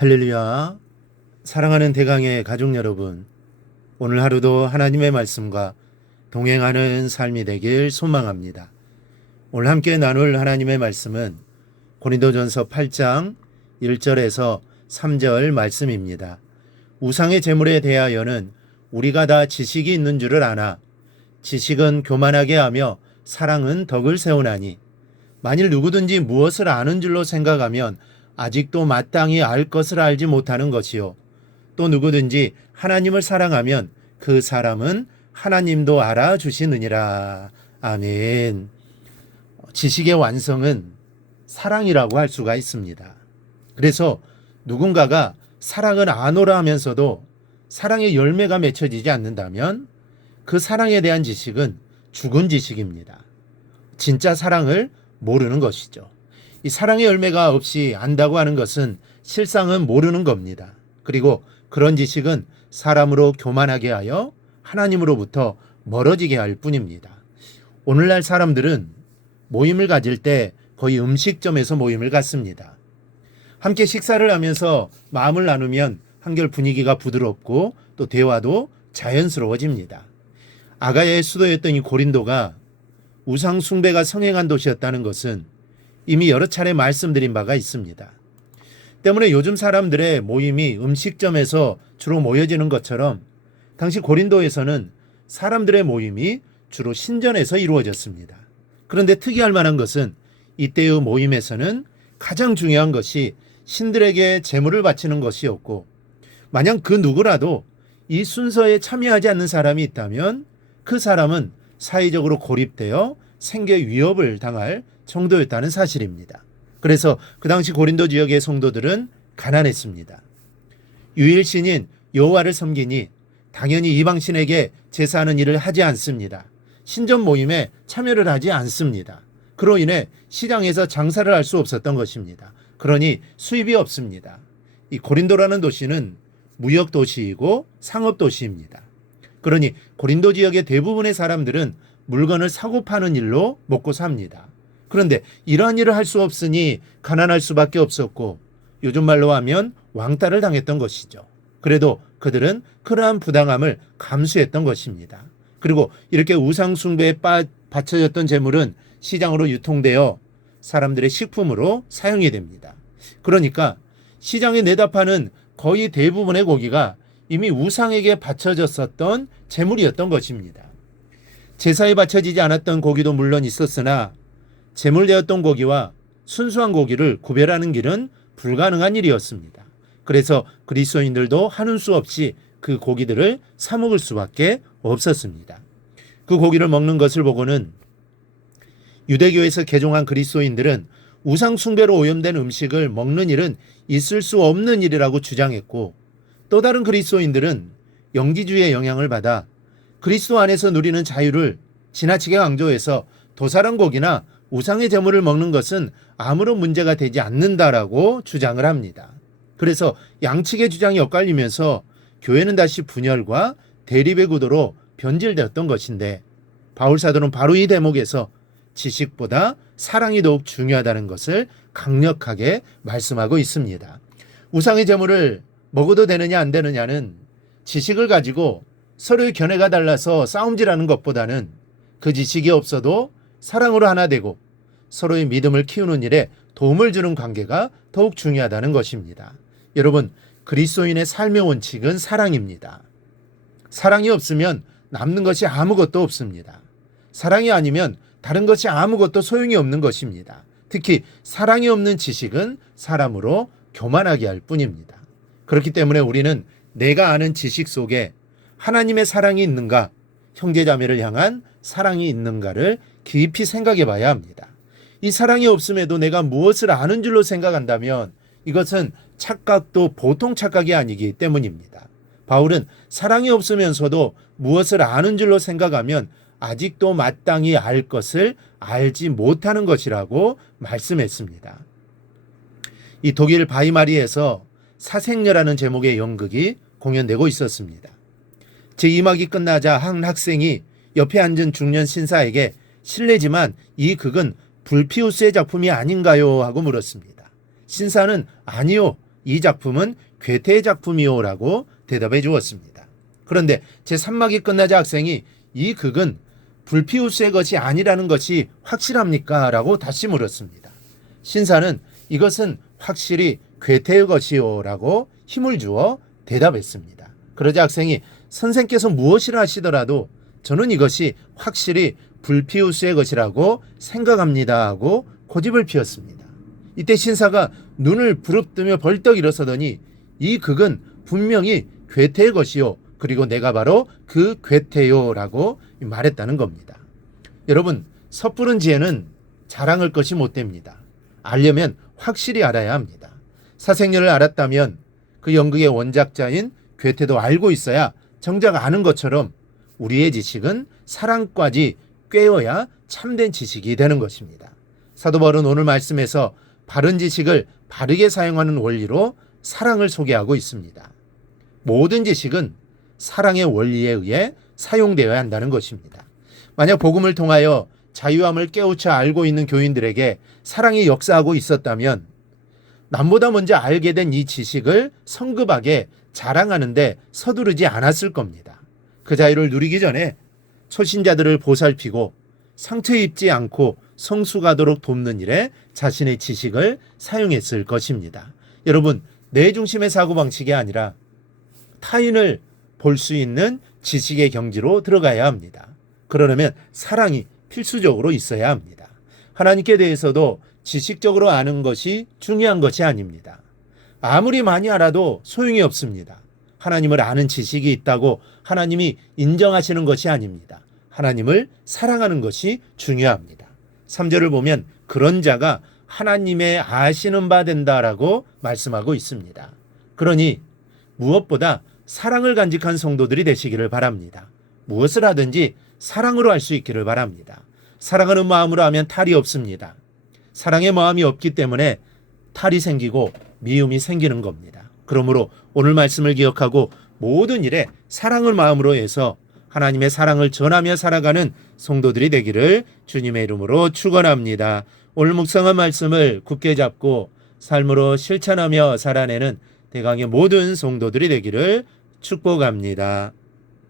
할렐루야. 사랑하는 대강의 가족 여러분, 오늘 하루도 하나님의 말씀과 동행하는 삶이 되길 소망합니다. 오늘 함께 나눌 하나님의 말씀은 고린도전서 8장 1절에서 3절 말씀입니다. 우상의 제물에 대하여는 우리가 다 지식이 있는 줄을 아나 지식은 교만하게 하며 사랑은 덕을 세우나니 만일 누구든지 무엇을 아는 줄로 생각하면 아직도 마땅히 알 것을 알지 못하는 것이요. 또 누구든지 하나님을 사랑하면 그 사람은 하나님도 알아주시느니라. 아멘. 지식의 완성은 사랑이라고 할 수가 있습니다. 그래서 누군가가 사랑을 안오라 하면서도 사랑의 열매가 맺혀지지 않는다면 그 사랑에 대한 지식은 죽은 지식입니다. 진짜 사랑을 모르는 것이죠. 이 사랑의 열매가 없이 안다고 하는 것은 실상은 모르는 겁니다. 그리고 그런 지식은 사람으로 교만하게 하여 하나님으로부터 멀어지게 할 뿐입니다. 오늘날 사람들은 모임을 가질 때 거의 음식점에서 모임을 갖습니다. 함께 식사를 하면서 마음을 나누면 한결 분위기가 부드럽고 또 대화도 자연스러워집니다. 아가야의 수도였던 이 고린도가 우상 숭배가 성행한 도시였다는 것은 이미 여러 차례 말씀드린 바가 있습니다. 때문에 요즘 사람들의 모임이 음식점에서 주로 모여지는 것처럼 당시 고린도에서는 사람들의 모임이 주로 신전에서 이루어졌습니다. 그런데 특이할 만한 것은 이때의 모임에서는 가장 중요한 것이 신들에게 제물을 바치는 것이었고, 만약 그 누구라도 이 순서에 참여하지 않는 사람이 있다면 그 사람은 사회적으로 고립되어 생계 위협을 당할 정도였다는 사실입니다. 그래서 그 당시 고린도 지역의 성도들은 가난했습니다. 유일신인 여호와를 섬기니 당연히 이방신에게 제사하는 일을 하지 않습니다. 신전 모임에 참여를 하지 않습니다. 그로 인해 시장에서 장사를 할 수 없었던 것입니다. 그러니 수입이 없습니다. 이 고린도라는 도시는 무역 도시이고 상업 도시입니다. 그러니 고린도 지역의 대부분의 사람들은 물건을 사고 파는 일로 먹고 삽니다. 그런데 이러한 일을 할 수 없으니 가난할 수밖에 없었고, 요즘 말로 하면 왕따를 당했던 것이죠. 그래도 그들은 그러한 부당함을 감수했던 것입니다. 그리고 이렇게 우상 숭배에 바쳐졌던 재물은 시장으로 유통되어 사람들의 식품으로 사용이 됩니다. 그러니까 시장에 내다 파는 거의 대부분의 고기가 이미 우상에게 바쳐졌었던 재물이었던 것입니다. 제사에 바쳐지지 않았던 고기도 물론 있었으나 제물되었던 고기와 순수한 고기를 구별하는 길은 불가능한 일이었습니다. 그래서 그리스도인들도 하는 수 없이 그 고기들을 사 먹을 수밖에 없었습니다. 그 고기를 먹는 것을 보고는 유대교에서 개종한 그리스도인들은 우상 숭배로 오염된 음식을 먹는 일은 있을 수 없는 일이라고 주장했고, 또 다른 그리스도인들은 영지주의의 영향을 받아 그리스도 안에서 누리는 자유를 지나치게 강조해서 도살한 고기나 우상의 제물을 먹는 것은 아무런 문제가 되지 않는다라고 주장을 합니다. 그래서 양측의 주장이 엇갈리면서 교회는 다시 분열과 대립의 구도로 변질되었던 것인데, 바울 사도는 바로 이 대목에서 지식보다 사랑이 더욱 중요하다는 것을 강력하게 말씀하고 있습니다. 우상의 제물을 먹어도 되느냐 안 되느냐는 지식을 가지고 서로의 견해가 달라서 싸움질하는 것보다는 그 지식이 없어도 사랑으로 하나 되고 서로의 믿음을 키우는 일에 도움을 주는 관계가 더욱 중요하다는 것입니다. 여러분, 그리스도인의 삶의 원칙은 사랑입니다. 사랑이 없으면 남는 것이 아무것도 없습니다. 사랑이 아니면 다른 것이 아무것도 소용이 없는 것입니다. 특히 사랑이 없는 지식은 사람으로 교만하게 할 뿐입니다. 그렇기 때문에 우리는 내가 아는 지식 속에 하나님의 사랑이 있는가, 형제자매를 향한 사랑이 있는가를 깊이 생각해 봐야 합니다. 이 사랑이 없음에도 내가 무엇을 아는 줄로 생각한다면 이것은 착각도 보통 착각이 아니기 때문입니다. 바울은 사랑이 없으면서도 무엇을 아는 줄로 생각하면 아직도 마땅히 알 것을 알지 못하는 것이라고 말씀했습니다. 이 독일 바이마리에서 사생녀라는 제목의 연극이 공연되고 있었습니다. 제2막이 끝나자 한 학생이 옆에 앉은 중년 신사에게 실례지만 이 극은 불피우스의 작품이 아닌가요? 하고 물었습니다. 신사는 아니요, 이 작품은 괴테의 작품이요라고 대답해 주었습니다. 그런데 제3막이 끝나자 학생이 이 극은 불피우스의 것이 아니라는 것이 확실합니까? 라고 다시 물었습니다. 신사는 이것은 확실히 괴테의 것이요 라고 힘을 주어 대답했습니다. 그러자 학생이 선생께서 무엇이라 하시더라도 저는 이것이 확실히 불피우스의 것이라고 생각합니다 하고 고집을 피웠습니다. 이때 신사가 눈을 부릅뜨며 벌떡 일어서더니 이 극은 분명히 괴테의 것이요 그리고 내가 바로 그 괴테요 라고 말했다는 겁니다. 여러분, 섣부른 지혜는 자랑할 것이 못 됩니다. 알려면 확실히 알아야 합니다. 사생녀를 알았다면 그 연극의 원작자인 괴테도 알고 있어야 정작 아는 것처럼 우리의 지식은 사랑까지 꿰어야 참된 지식이 되는 것입니다. 사도 바울은 오늘 말씀에서 바른 지식을 바르게 사용하는 원리로 사랑을 소개하고 있습니다. 모든 지식은 사랑의 원리에 의해 사용되어야 한다는 것입니다. 만약 복음을 통하여 자유함을 깨우쳐 알고 있는 교인들에게 사랑이 역사하고 있었다면 남보다 먼저 알게 된 이 지식을 성급하게 자랑하는데 서두르지 않았을 겁니다. 그 자유를 누리기 전에 초신자들을 보살피고 상처 입지 않고 성숙하도록 돕는 일에 자신의 지식을 사용했을 것입니다. 여러분, 내 중심의 사고방식이 아니라 타인을 볼 수 있는 지식의 경지로 들어가야 합니다. 그러려면 사랑이 필수적으로 있어야 합니다. 하나님께 대해서도 지식적으로 아는 것이 중요한 것이 아닙니다. 아무리 많이 알아도 소용이 없습니다. 하나님을 아는 지식이 있다고 하나님이 인정하시는 것이 아닙니다. 하나님을 사랑하는 것이 중요합니다. 3절을 보면 그런 자가 하나님의 아시는 바 된다라고 말씀하고 있습니다. 그러니 무엇보다 사랑을 간직한 성도들이 되시기를 바랍니다. 무엇을 하든지 사랑으로 할 수 있기를 바랍니다. 사랑하는 마음으로 하면 탈이 없습니다. 사랑의 마음이 없기 때문에 탈이 생기고 미움이 생기는 겁니다. 그러므로 오늘 말씀을 기억하고 모든 일에 사랑을 마음으로 해서 하나님의 사랑을 전하며 살아가는 성도들이 되기를 주님의 이름으로 축원합니다. 오늘 묵상한 말씀을 굳게 잡고 삶으로 실천하며 살아내는 대강의 모든 성도들이 되기를 축복합니다.